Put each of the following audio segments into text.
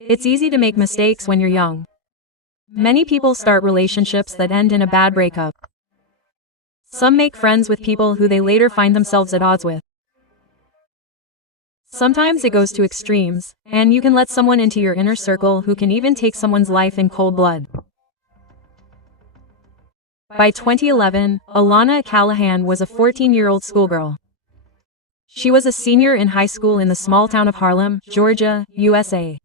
It's easy to make mistakes when you're young. Many people start relationships that end in a bad breakup. Some make friends with people who they later find themselves at odds with. Sometimes it goes to extremes, and you can let someone into your inner circle who can even take someone's life in cold blood. By 2011, Alana Callahan was a 14-year-old schoolgirl. She was a senior in high school in the small town of Harlem, Georgia, USA.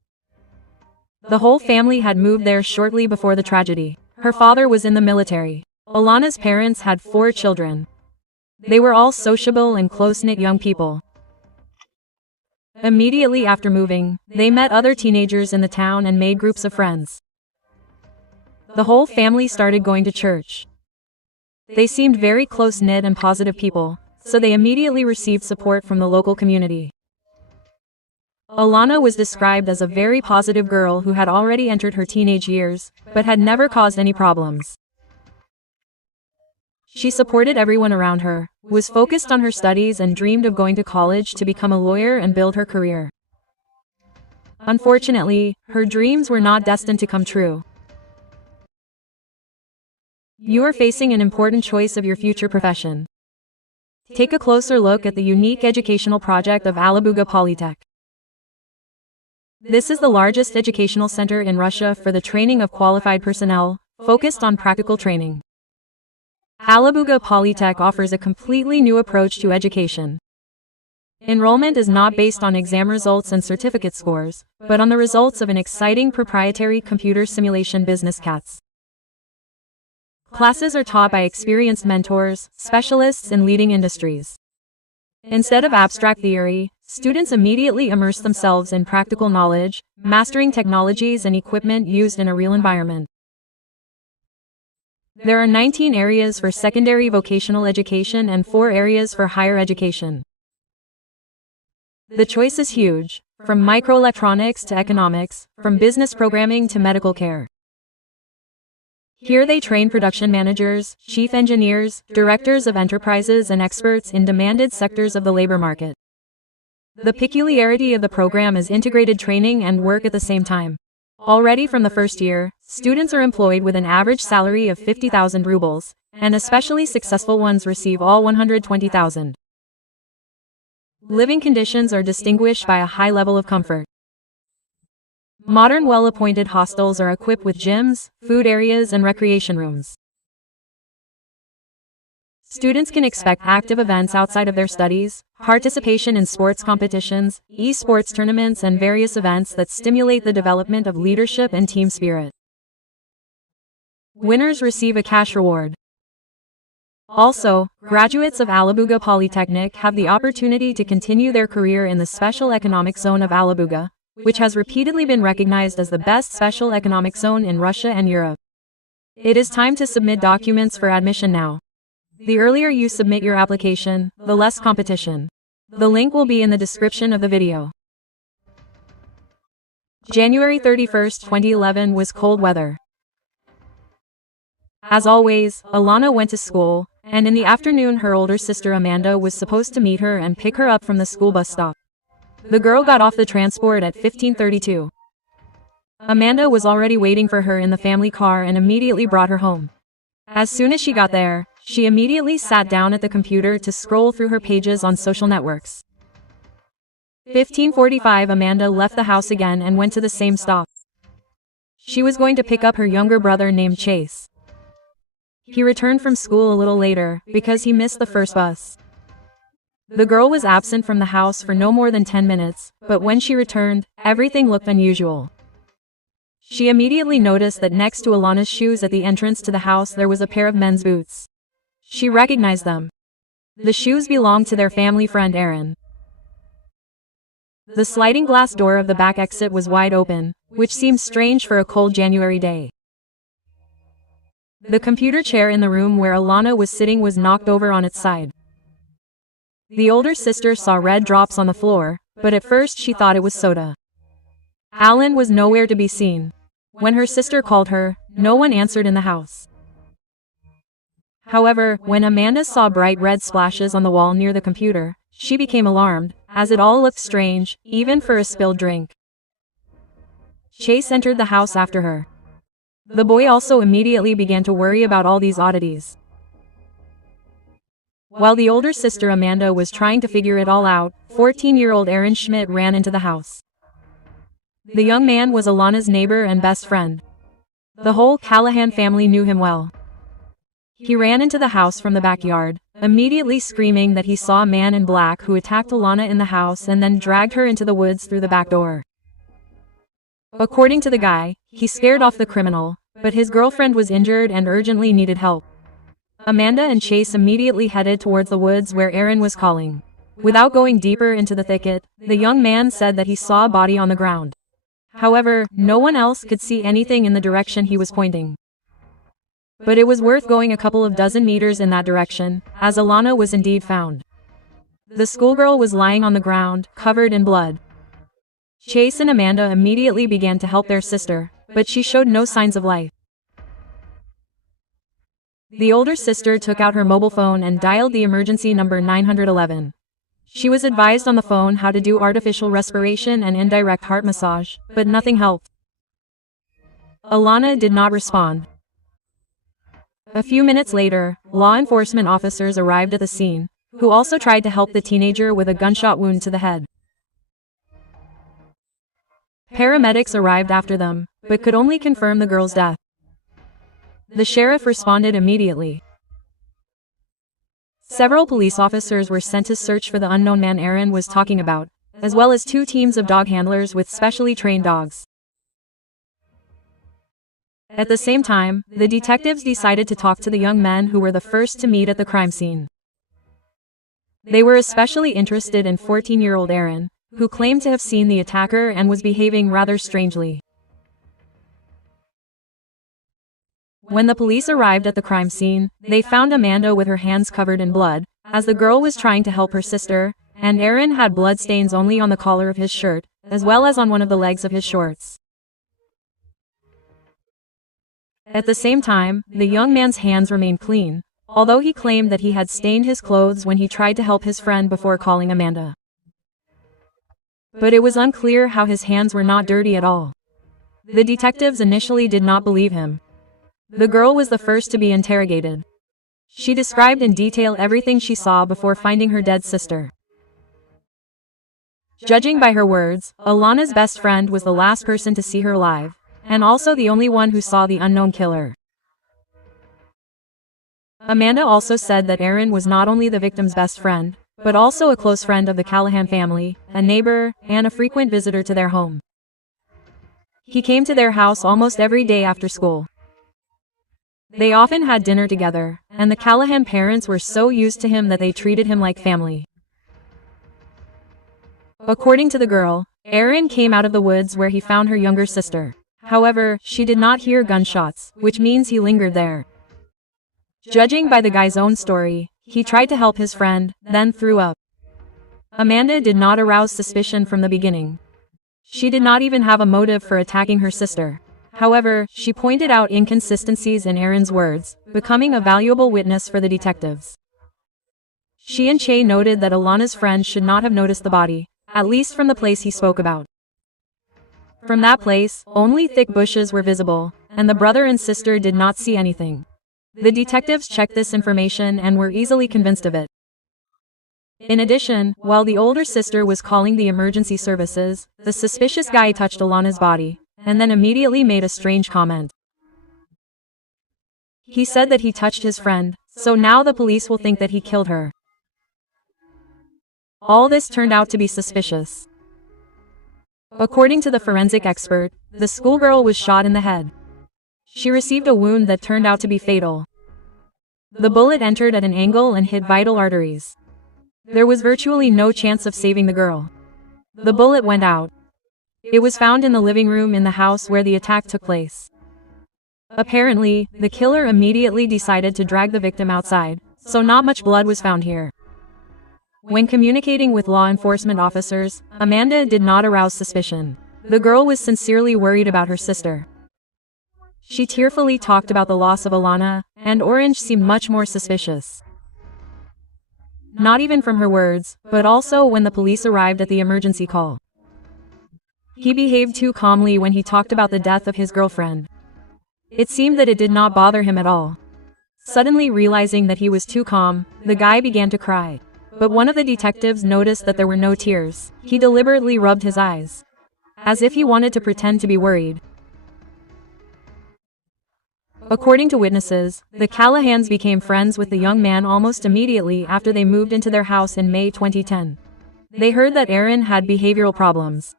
The whole family had moved there shortly before the tragedy. Her father was in the military. Alana's parents had 4 children. They were all sociable and close-knit young people. Immediately after moving, they met other teenagers in the town and made groups of friends. The whole family started going to church. They seemed very close-knit and positive people, so they immediately received support from the local community. Alana was described as a very positive girl who had already entered her teenage years, but had never caused any problems. She supported everyone around her, was focused on her studies and dreamed of going to college to become a lawyer and build her career. Unfortunately, her dreams were not destined to come true. You are facing an important choice of your future profession. Take a closer look at the unique educational project of Alabuga Polytech. This is the largest educational center in Russia for the training of qualified personnel, focused on practical training. Alabuga Polytech offers a completely new approach to education. Enrollment is not based on exam results and certificate scores, but on the results of an exciting proprietary computer simulation business CATS. Classes are taught by experienced mentors, specialists in leading industries. Instead of abstract theory, students immediately immerse themselves in practical knowledge, mastering technologies and equipment used in a real environment. There are 19 areas for secondary vocational education and 4 areas for higher education. The choice is huge, from microelectronics to economics, from business programming to medical care. Here they train production managers, chief engineers, directors of enterprises and experts in demanded sectors of the labor market. The peculiarity of the program is integrated training and work at the same time. Already from the first year, students are employed with an average salary of 50,000 rubles, and especially successful ones receive all 120,000. Living conditions are distinguished by a high level of comfort. Modern well-appointed hostels are equipped with gyms, food areas and recreation rooms. Students can expect active events outside of their studies, participation in sports competitions, e-sports tournaments and various events that stimulate the development of leadership and team spirit. Winners receive a cash reward. Also, graduates of Alabuga Polytechnic have the opportunity to continue their career in the Special Economic Zone of Alabuga, which has repeatedly been recognized as the best special economic zone in Russia and Europe. It is time to submit documents for admission now. The earlier you submit your application, the less competition. The link will be in the description of the video. January 31, 2011 was cold weather. As always, Alana went to school, and in the afternoon her older sister Amanda was supposed to meet her and pick her up from the school bus stop. The girl got off the transport at 15:32. Amanda was already waiting for her in the family car and immediately brought her home. As soon as she got there, she immediately sat down at the computer to scroll through her pages on social networks. 15:45 Amanda left the house again and went to the same stop. She was going to pick up her younger brother named Chase. He returned from school a little later, because he missed the first bus. The girl was absent from the house for no more than 10 minutes, but when she returned, everything looked unusual. She immediately noticed that next to Alana's shoes at the entrance to the house there was a pair of men's boots. She recognized them. The shoes belonged to their family friend Aaron. The sliding glass door of the back exit was wide open, which seemed strange for a cold January day. The computer chair in the room where Alana was sitting was knocked over on its side. The older sister saw red drops on the floor, but at first she thought it was soda. Alan was nowhere to be seen. When her sister called her, no one answered in the house. However, when Amanda saw bright red splashes on the wall near the computer, she became alarmed, as it all looked strange, even for a spilled drink. Chase entered the house after her. The boy also immediately began to worry about all these oddities. While the older sister Amanda was trying to figure it all out, 14-year-old Aaron Schmidt ran into the house. The young man was Alana's neighbor and best friend. The whole Callahan family knew him well. He ran into the house from the backyard, immediately screaming that he saw a man in black who attacked Alana in the house and then dragged her into the woods through the back door. According to the guy, he scared off the criminal, but his girlfriend was injured and urgently needed help. Amanda and Chase immediately headed towards the woods where Aaron was calling. Without going deeper into the thicket, the young man said that he saw a body on the ground. However, no one else could see anything in the direction he was pointing. But it was worth going a couple of dozen meters in that direction, as Alana was indeed found. The schoolgirl was lying on the ground, covered in blood. Chase and Amanda immediately began to help their sister, but she showed no signs of life. The older sister took out her mobile phone and dialed the emergency number 911. She was advised on the phone how to do artificial respiration and indirect heart massage, but nothing helped. Alana did not respond. A few minutes later, law enforcement officers arrived at the scene, who also tried to help the teenager with a gunshot wound to the head. Paramedics arrived after them, but could only confirm the girl's death. The sheriff responded immediately. Several police officers were sent to search for the unknown man Aaron was talking about, as well as 2 teams of dog handlers with specially trained dogs. At the same time, the detectives decided to talk to the young men who were the first to meet at the crime scene. They were especially interested in 14-year-old Aaron, who claimed to have seen the attacker and was behaving rather strangely. When the police arrived at the crime scene, they found Amanda with her hands covered in blood, as the girl was trying to help her sister, and Aaron had bloodstains only on the collar of his shirt, as well as on one of the legs of his shorts. At the same time, the young man's hands remained clean, although he claimed that he had stained his clothes when he tried to help his friend before calling Amanda. But it was unclear how his hands were not dirty at all. The detectives initially did not believe him. The girl was the first to be interrogated. She described in detail everything she saw before finding her dead sister. Judging by her words, Alana's best friend was the last person to see her alive, and also the only one who saw the unknown killer. Amanda also said that Aaron was not only the victim's best friend, but also a close friend of the Callahan family, a neighbor, and a frequent visitor to their home. He came to their house almost every day after school. They often had dinner together, and the Callahan parents were so used to him that they treated him like family. According to the girl, Aaron came out of the woods where he found her younger sister. However, she did not hear gunshots, which means he lingered there. Judging by the guy's own story, he tried to help his friend, then threw up. Amanda did not arouse suspicion from the beginning. She did not even have a motive for attacking her sister. However, she pointed out inconsistencies in Aaron's words, becoming a valuable witness for the detectives. She and Che noted that Alana's friend should not have noticed the body, at least from the place he spoke about. From that place, only thick bushes were visible, and the brother and sister did not see anything. The detectives checked this information and were easily convinced of it. In addition, while the older sister was calling the emergency services, the suspicious guy touched Alana's body, and then immediately made a strange comment. He said that he touched his friend, so now the police will think that he killed her. All this turned out to be suspicious. According to the forensic expert, the schoolgirl was shot in the head. She received a wound that turned out to be fatal. The bullet entered at an angle and hit vital arteries. There was virtually no chance of saving the girl. The bullet went out. It was found in the living room in the house where the attack took place. Apparently, the killer immediately decided to drag the victim outside, so not much blood was found here. When communicating with law enforcement officers, Amanda did not arouse suspicion. The girl was sincerely worried about her sister. She tearfully talked about the loss of Alana, and Orange seemed much more suspicious. Not even from her words, but also when the police arrived at the emergency call. He behaved too calmly when he talked about the death of his girlfriend. It seemed that it did not bother him at all. Suddenly realizing that he was too calm, the guy began to cry. But one of the detectives noticed that there were no tears. He deliberately rubbed his eyes, as if he wanted to pretend to be worried. According to witnesses, the Callahans became friends with the young man almost immediately after they moved into their house in May 2010. They heard that Aaron had behavioral problems.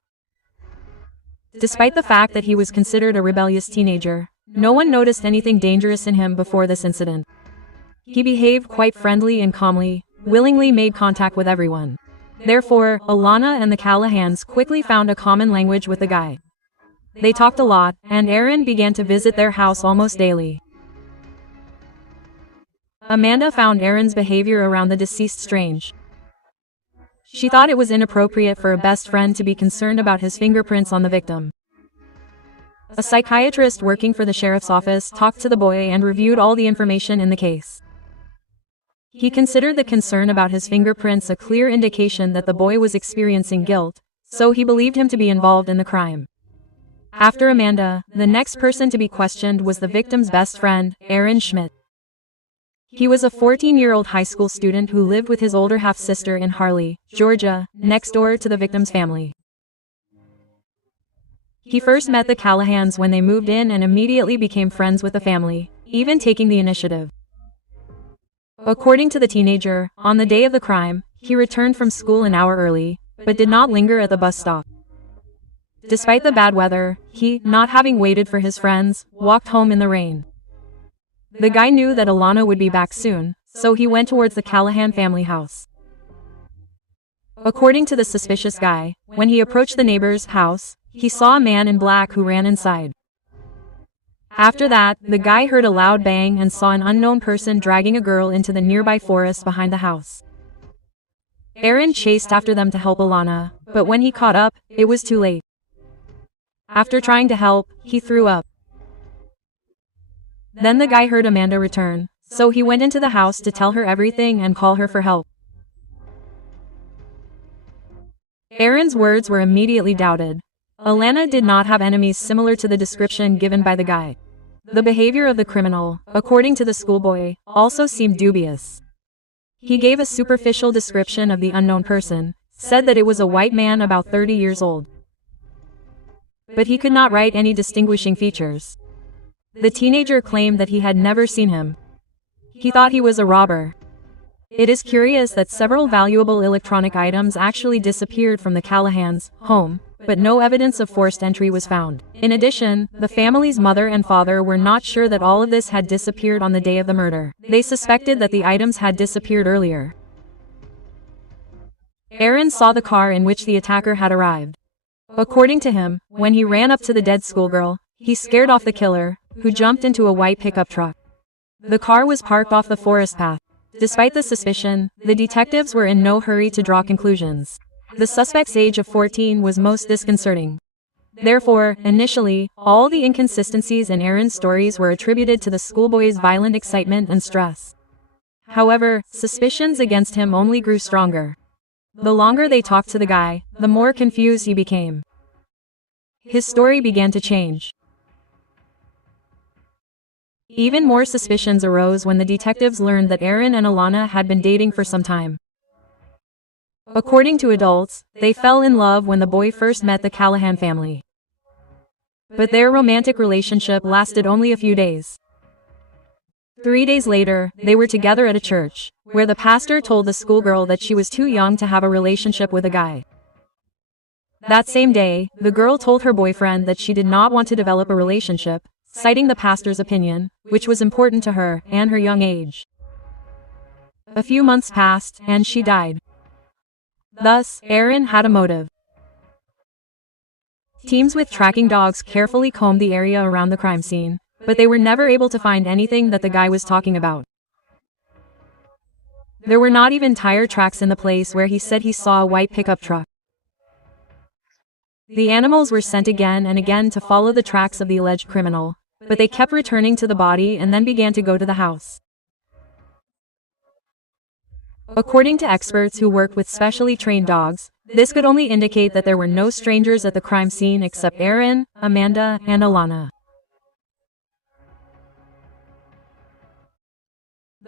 Despite the fact that he was considered a rebellious teenager, no one noticed anything dangerous in him before this incident. He behaved quite friendly and calmly, willingly made contact with everyone. Therefore, Alana and the Callahans quickly found a common language with the guy. They talked a lot, and Aaron began to visit their house almost daily. Amanda found Aaron's behavior around the deceased strange. She thought it was inappropriate for a best friend to be concerned about his fingerprints on the victim. A psychiatrist working for the sheriff's office talked to the boy and reviewed all the information in the case. He considered the concern about his fingerprints a clear indication that the boy was experiencing guilt, so he believed him to be involved in the crime. After Amanda, the next person to be questioned was the victim's best friend, Aaron Schmidt. He was a 14-year-old high school student who lived with his older half-sister in Harley, Georgia, next door to the victim's family. He first met the Callahans when they moved in and immediately became friends with the family, even taking the initiative. According to the teenager, on the day of the crime, he returned from school an hour early, but did not linger at the bus stop. Despite the bad weather, he, not having waited for his friends, walked home in the rain. The guy knew that Alana would be back soon, so he went towards the Callahan family house. According to the suspicious guy, when he approached the neighbor's house, he saw a man in black who ran inside. After that, the guy heard a loud bang and saw an unknown person dragging a girl into the nearby forest behind the house. Aaron chased after them to help Alana, but when he caught up, it was too late. After trying to help, he threw up. Then the guy heard Amanda return, so he went into the house to tell her everything and call her for help. Aaron's words were immediately doubted. Alana did not have enemies similar to the description given by the guy. The behavior of the criminal, according to the schoolboy, also seemed dubious. He gave a superficial description of the unknown person, said that it was a white man about 30 years old. But he could not write any distinguishing features. The teenager claimed that he had never seen him. He thought he was a robber. It is curious that several valuable electronic items actually disappeared from the Callahans' home, but no evidence of forced entry was found. In addition, the family's mother and father were not sure that all of this had disappeared on the day of the murder. They suspected that the items had disappeared earlier. Aaron saw the car in which the attacker had arrived. According to him, when he ran up to the dead schoolgirl, he scared off the killer, who jumped into a white pickup truck. The car was parked off the forest path. Despite the suspicion, the detectives were in no hurry to draw conclusions. The suspect's age of 14 was most disconcerting. Therefore, initially, all the inconsistencies in Aaron's stories were attributed to the schoolboy's violent excitement and stress. However, suspicions against him only grew stronger. The longer they talked to the guy, the more confused he became. His story began to change. Even more suspicions arose when the detectives learned that Aaron and Alana had been dating for some time. According to adults, they fell in love when the boy first met the Callahan family. But their romantic relationship lasted only a few days. 3 days later, they were together at a church, where the pastor told the schoolgirl that she was too young to have a relationship with a guy. That same day, the girl told her boyfriend that she did not want to develop a relationship, citing the pastor's opinion, which was important to her, and her young age. A few months passed, and she died. Thus, Aaron had a motive. Teams with tracking dogs carefully combed the area around the crime scene, but they were never able to find anything that the guy was talking about. There were not even tire tracks in the place where he said he saw a white pickup truck. The animals were sent again and again to follow the tracks of the alleged criminal, but they kept returning to the body and then began to go to the house. According to experts who worked with specially trained dogs, This could only indicate that there were no strangers at the crime scene except Aaron, Amanda, and Alana.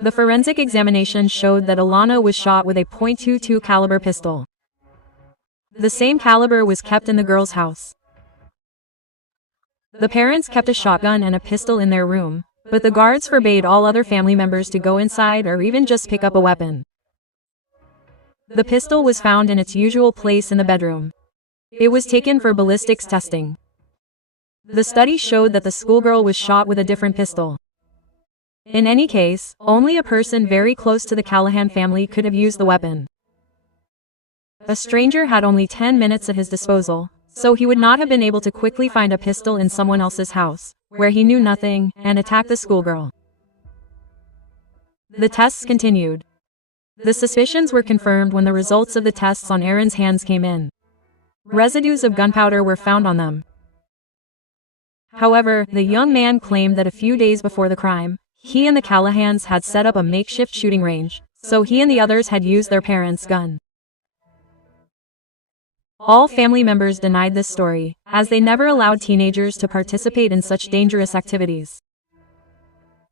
The forensic examination showed that Alana was shot with a .22 caliber pistol. The same caliber was kept in the girl's house. The parents kept a shotgun and a pistol in their room, but the guards forbade all other family members to go inside or even just pick up a weapon. The pistol was found in its usual place in the bedroom. It was taken for ballistics testing. The study showed that the schoolgirl was shot with a different pistol. In any case, only a person very close to the Callahan family could have used the weapon. A stranger had only 10 minutes at his disposal, so he would not have been able to quickly find a pistol in someone else's house, where he knew nothing, and attack the schoolgirl. The tests continued. The suspicions were confirmed when the results of the tests on Aaron's hands came in. Residues of gunpowder were found on them. However, the young man claimed that a few days before the crime, he and the Callahans had set up a makeshift shooting range, so he and the others had used their parents' gun. All family members denied this story, as they never allowed teenagers to participate in such dangerous activities.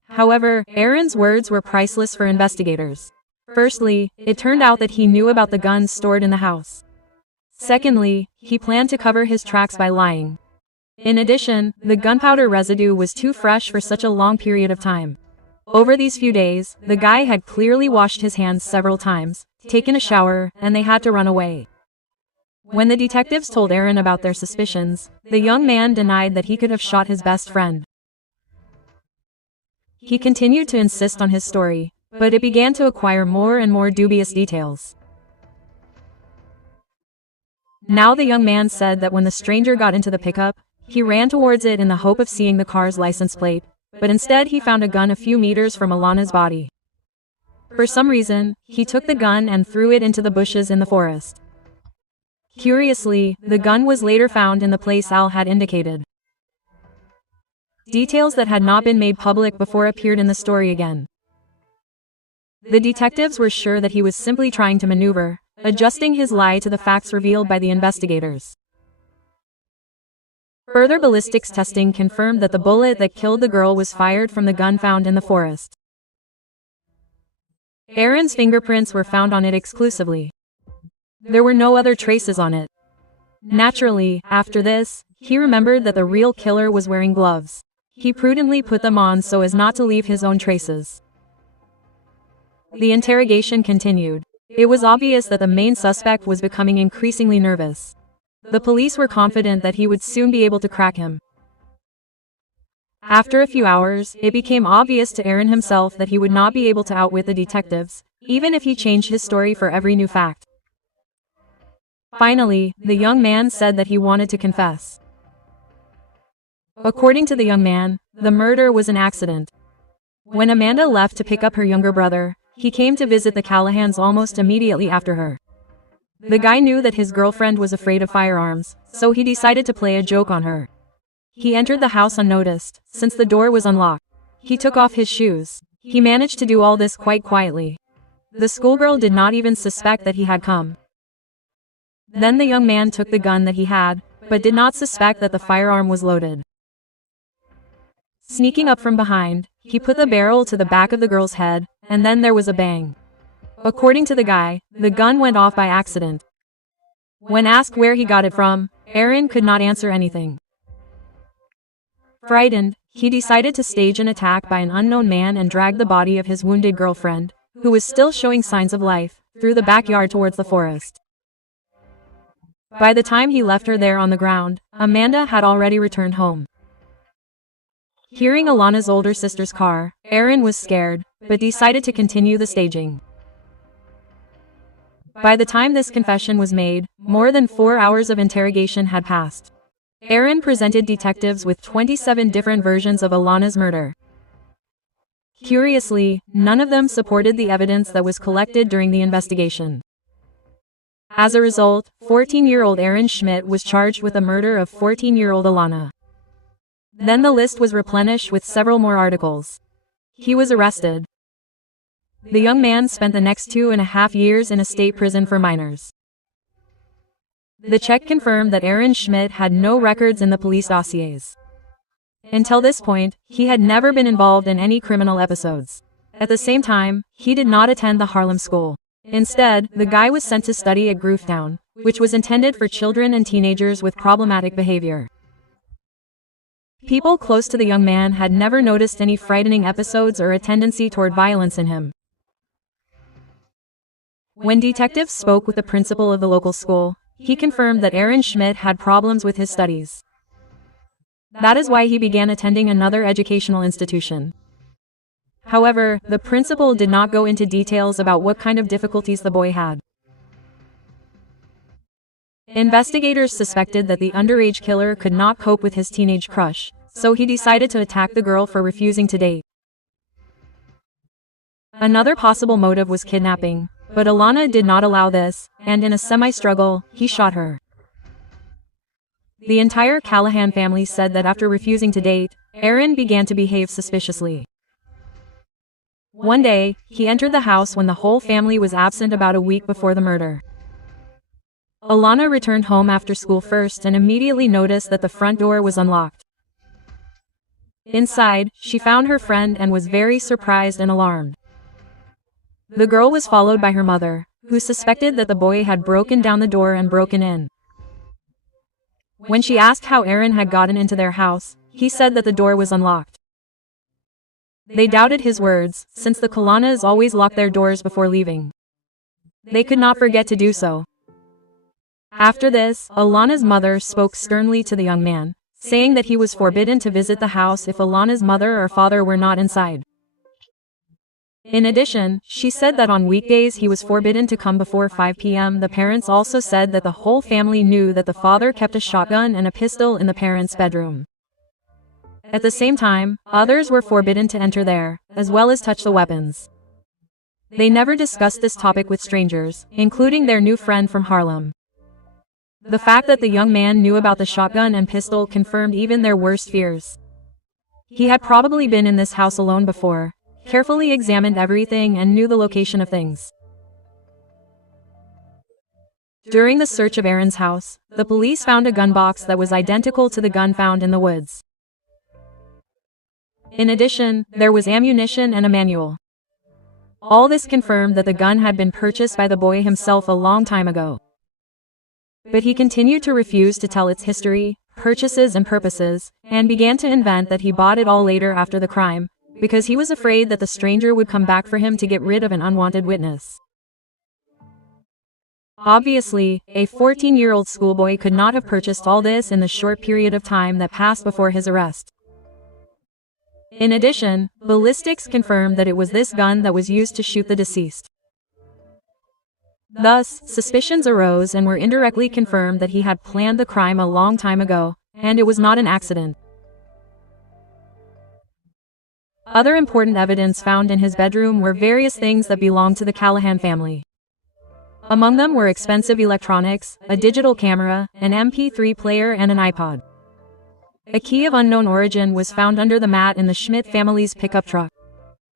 However, Aaron's words were priceless for investigators. Firstly, it turned out that he knew about the guns stored in the house. Secondly, he planned to cover his tracks by lying. In addition, the gunpowder residue was too fresh for such a long period of time. Over these few days, the guy had clearly washed his hands several times, taken a shower, and they had to run away. When the detectives told Aaron about their suspicions, the young man denied that he could have shot his best friend. He continued to insist on his story, but it began to acquire more and more dubious details. Now the young man said that when the stranger got into the pickup, he ran towards it in the hope of seeing the car's license plate, but instead he found a gun a few meters from Alana's body. For some reason, he took the gun and threw it into the bushes in the forest. Curiously, the gun was later found in the place Al had indicated. Details that had not been made public before appeared in the story again. The detectives were sure that he was simply trying to maneuver, adjusting his lie to the facts revealed by the investigators. Further ballistics testing confirmed that the bullet that killed the girl was fired from the gun found in the forest. Aaron's fingerprints were found on it exclusively. There were no other traces on it. Naturally, after this, he remembered that the real killer was wearing gloves. He prudently put them on so as not to leave his own traces. The interrogation continued. It was obvious that the main suspect was becoming increasingly nervous. The police were confident that he would soon be able to crack him. After a few hours, it became obvious to Aaron himself that he would not be able to outwit the detectives, even if he changed his story for every new fact. Finally, the young man said that he wanted to confess. According to the young man, the murder was an accident. When Amanda left to pick up her younger brother, he came to visit the Callahans almost immediately after her. The guy knew that his girlfriend was afraid of firearms, so he decided to play a joke on her. He entered the house unnoticed, since the door was unlocked. He took off his shoes. He managed to do all this quite quietly. The schoolgirl did not even suspect that he had come. Then the young man took the gun that he had, but did not suspect that the firearm was loaded. Sneaking up from behind, he put the barrel to the back of the girl's head, and then there was a bang. According to the guy, the gun went off by accident. When asked where he got it from, Aaron could not answer anything. Frightened, he decided to stage an attack by an unknown man and drag the body of his wounded girlfriend, who was still showing signs of life, through the backyard towards the forest. By the time he left her there on the ground, Amanda had already returned home. Hearing Alana's older sister's car, Aaron was scared, but decided to continue the staging. By the time this confession was made, more than 4 hours of interrogation had passed. Aaron presented detectives with 27 different versions of Alana's murder. Curiously, none of them supported the evidence that was collected during the investigation. As a result, 14-year-old Aaron Schmidt was charged with the murder of 14-year-old Alana. Then the list was replenished with several more articles. He was arrested. The young man spent the next 2.5 years in a state prison for minors. The check confirmed that Aaron Schmidt had no records in the police dossiers. Until this point, he had never been involved in any criminal episodes. At the same time, he did not attend the Harlem school. Instead, the guy was sent to study at Groovetown, which was intended for children and teenagers with problematic behavior. People close to the young man had never noticed any frightening episodes or a tendency toward violence in him. When detectives spoke with the principal of the local school, he confirmed that Aaron Schmidt had problems with his studies. That is why he began attending another educational institution. However, the principal did not go into details about what kind of difficulties the boy had. Investigators suspected that the underage killer could not cope with his teenage crush, so he decided to attack the girl for refusing to date. Another possible motive was kidnapping, but Alana did not allow this, and in a semi-struggle, he shot her. The entire Callahan family said that after refusing to date, Aaron began to behave suspiciously. One day, he entered the house when the whole family was absent about a week before the murder. Alana returned home after school first and immediately noticed that the front door was unlocked. Inside, she found her friend and was very surprised and alarmed. The girl was followed by her mother, who suspected that the boy had broken down the door and broken in. When she asked how Aaron had gotten into their house, he said that the door was unlocked. They doubted his words, since the Callanas always lock their doors before leaving. They could not forget to do so. After this, Alana's mother spoke sternly to the young man, saying that he was forbidden to visit the house if Alana's mother or father were not inside. In addition, she said that on weekdays he was forbidden to come before 5 p.m. The parents also said that the whole family knew that the father kept a shotgun and a pistol in the parents' bedroom. At the same time, others were forbidden to enter there, as well as touch the weapons. They never discussed this topic with strangers, including their new friend from Harlem. The fact that the young man knew about the shotgun and pistol confirmed even their worst fears. He had probably been in this house alone before, carefully examined everything and knew the location of things. During the search of Aaron's house, the police found a gun box that was identical to the gun found in the woods. In addition, there was ammunition and a manual. All this confirmed that the gun had been purchased by the boy himself a long time ago. But he continued to refuse to tell its history, purchases and purposes, and began to invent that he bought it all later after the crime, because he was afraid that the stranger would come back for him to get rid of an unwanted witness. Obviously, a 14-year-old schoolboy could not have purchased all this in the short period of time that passed before his arrest. In addition, ballistics confirmed that it was this gun that was used to shoot the deceased. Thus, suspicions arose and were indirectly confirmed that he had planned the crime a long time ago, and it was not an accident. Other important evidence found in his bedroom were various things that belonged to the Callahan family. Among them were expensive electronics, a digital camera, an MP3 player and an iPod. A key of unknown origin was found under the mat in the Schmidt family's pickup truck.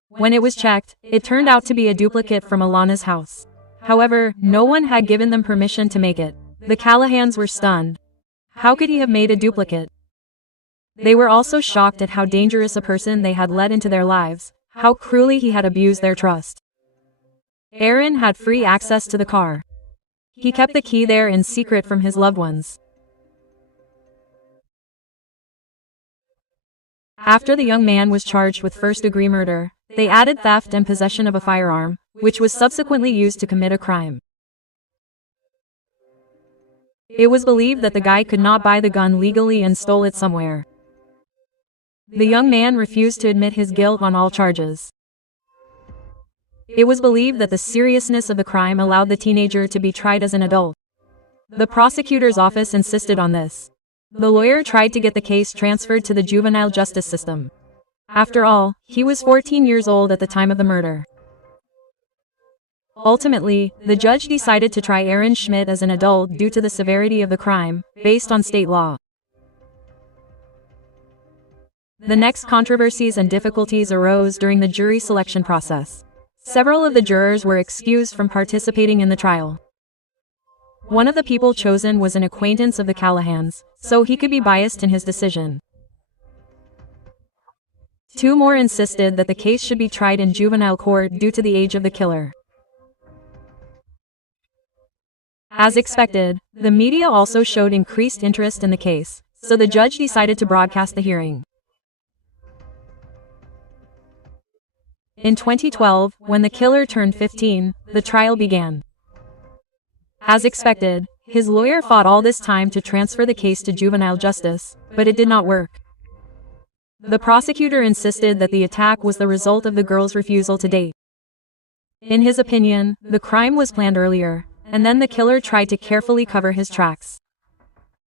When it was checked, it turned out to be a duplicate from Alana's house. However, no one had given them permission to make it. The Callahans were stunned. How could he have made a duplicate? They were also shocked at how dangerous a person they had let into their lives, how cruelly he had abused their trust. Aaron had free access to the car. He kept the key there in secret from his loved ones. After the young man was charged with first-degree murder, they added theft and possession of a firearm, which was subsequently used to commit a crime. It was believed that the guy could not buy the gun legally and stole it somewhere. The young man refused to admit his guilt on all charges. It was believed that the seriousness of the crime allowed the teenager to be tried as an adult. The prosecutor's office insisted on this. The lawyer tried to get the case transferred to the juvenile justice system. After all, he was 14 years old at the time of the murder. Ultimately, the judge decided to try Aaron Schmidt as an adult due to the severity of the crime, based on state law. The next controversies and difficulties arose during the jury selection process. Several of the jurors were excused from participating in the trial. One of the people chosen was an acquaintance of the Callahans, so he could be biased in his decision. Two more insisted that the case should be tried in juvenile court due to the age of the killer. As expected, the media also showed increased interest in the case, so the judge decided to broadcast the hearing. In 2012, when the killer turned 15, the trial began. As expected, his lawyer fought all this time to transfer the case to juvenile justice, but it did not work. The prosecutor insisted that the attack was the result of the girl's refusal to date. In his opinion, the crime was planned earlier, and then the killer tried to carefully cover his tracks.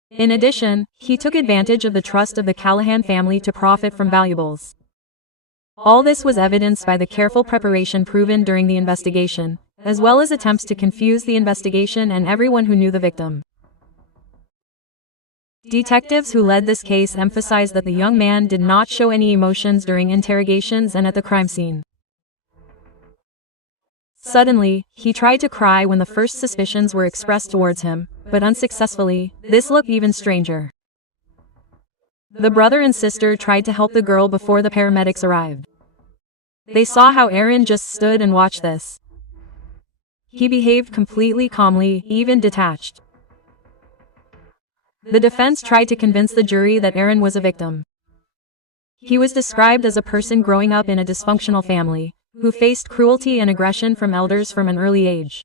In addition, he took advantage of the trust of the Callahan family to profit from valuables. All this was evidenced by the careful preparation proven during the investigation, as well as attempts to confuse the investigation and everyone who knew the victim. Detectives who led this case emphasized that the young man did not show any emotions during interrogations and at the crime scene. Suddenly, he tried to cry when the first suspicions were expressed towards him, but unsuccessfully. This looked even stranger. The brother and sister tried to help the girl before the paramedics arrived. They saw how Aaron just stood and watched this. He behaved completely calmly, even detached. The defense tried to convince the jury that Aaron was a victim. He was described as a person growing up in a dysfunctional family, who faced cruelty and aggression from elders from an early age.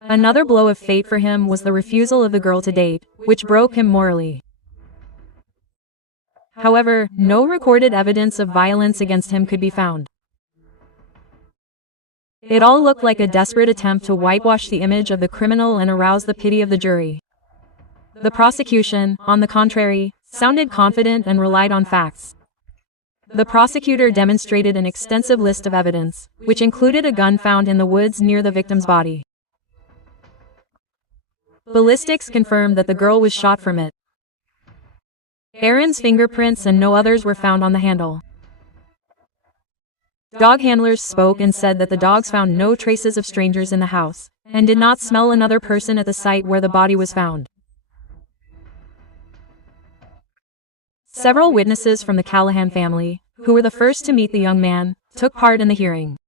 Another blow of fate for him was the refusal of the girl to date, which broke him morally. However, no recorded evidence of violence against him could be found. It all looked like a desperate attempt to whitewash the image of the criminal and arouse the pity of the jury. The prosecution, on the contrary, sounded confident and relied on facts. The prosecutor demonstrated an extensive list of evidence, which included a gun found in the woods near the victim's body. Ballistics confirmed that the girl was shot from it. Aaron's fingerprints and no others were found on the handle. Dog handlers spoke and said that the dogs found no traces of strangers in the house, and did not smell another person at the site where the body was found. Several witnesses from the Callahan family, who were the first to meet the young man, took part in the hearing.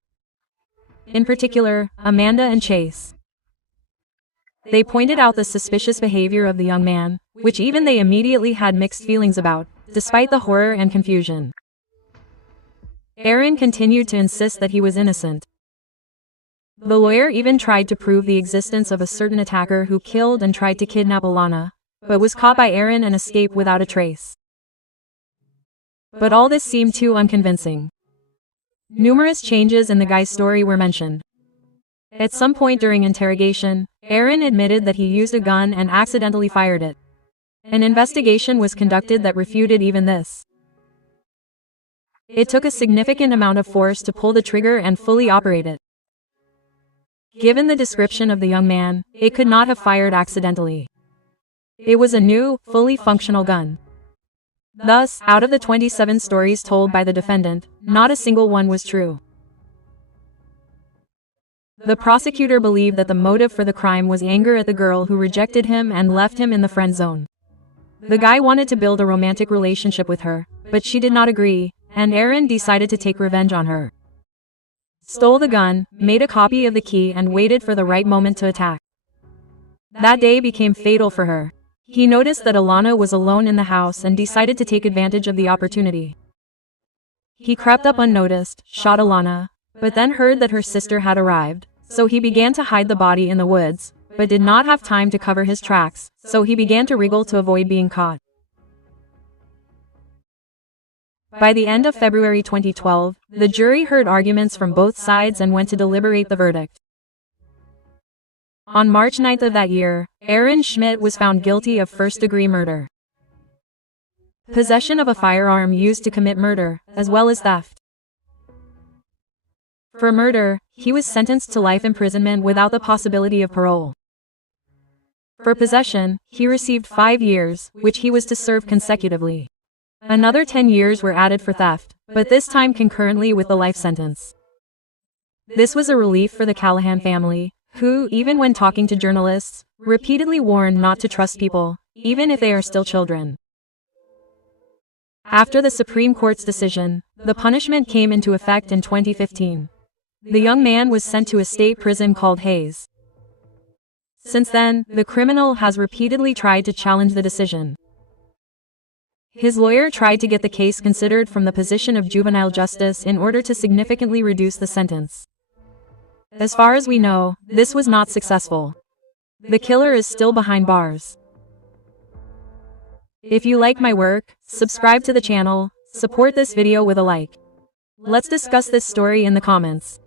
In particular, Amanda and Chase. They pointed out the suspicious behavior of the young man, which even they immediately had mixed feelings about, despite the horror and confusion. Aaron continued to insist that he was innocent. The lawyer even tried to prove the existence of a certain attacker who killed and tried to kidnap Alana, but was caught by Aaron and escaped without a trace. But all this seemed too unconvincing. Numerous changes in the guy's story were mentioned. At some point during interrogation, Aaron admitted that he used a gun and accidentally fired it. An investigation was conducted that refuted even this. It took a significant amount of force to pull the trigger and fully operate it. Given the description of the young man, it could not have fired accidentally. It was a new, fully functional gun. Thus, out of the 27 stories told by the defendant, not a single one was true. The prosecutor believed that the motive for the crime was anger at the girl who rejected him and left him in the friend zone. The guy wanted to build a romantic relationship with her, but she did not agree, and Aaron decided to take revenge on her. Stole the gun, made a copy of the key and waited for the right moment to attack. That day became fatal for her. He noticed that Alana was alone in the house and decided to take advantage of the opportunity. He crept up unnoticed, shot Alana, but then heard that her sister had arrived, so he began to hide the body in the woods, but did not have time to cover his tracks, so he began to wriggle to avoid being caught. By the end of February 2012, the jury heard arguments from both sides and went to deliberate the verdict. On March 9 of that year, Aaron Schmidt was found guilty of first-degree murder, possession of a firearm used to commit murder, as well as theft. For murder, he was sentenced to life imprisonment without the possibility of parole. For possession, he received 5 years, which he was to serve consecutively. Another 10 years were added for theft, but this time concurrently with the life sentence. This was a relief for the Callahan family, who, even when talking to journalists, repeatedly warned not to trust people, even if they are still children. After the Supreme Court's decision, the punishment came into effect in 2015. The young man was sent to a state prison called Hayes. Since then, the criminal has repeatedly tried to challenge the decision. His lawyer tried to get the case considered from the position of juvenile justice in order to significantly reduce the sentence. As far as we know, this was not successful. The killer is still behind bars. If you like my work, subscribe to the channel, support this video with a like. Let's discuss this story in the comments.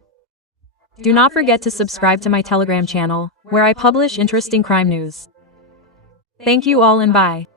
Do not forget to subscribe to my Telegram channel, where I publish interesting crime news. Thank you all and bye.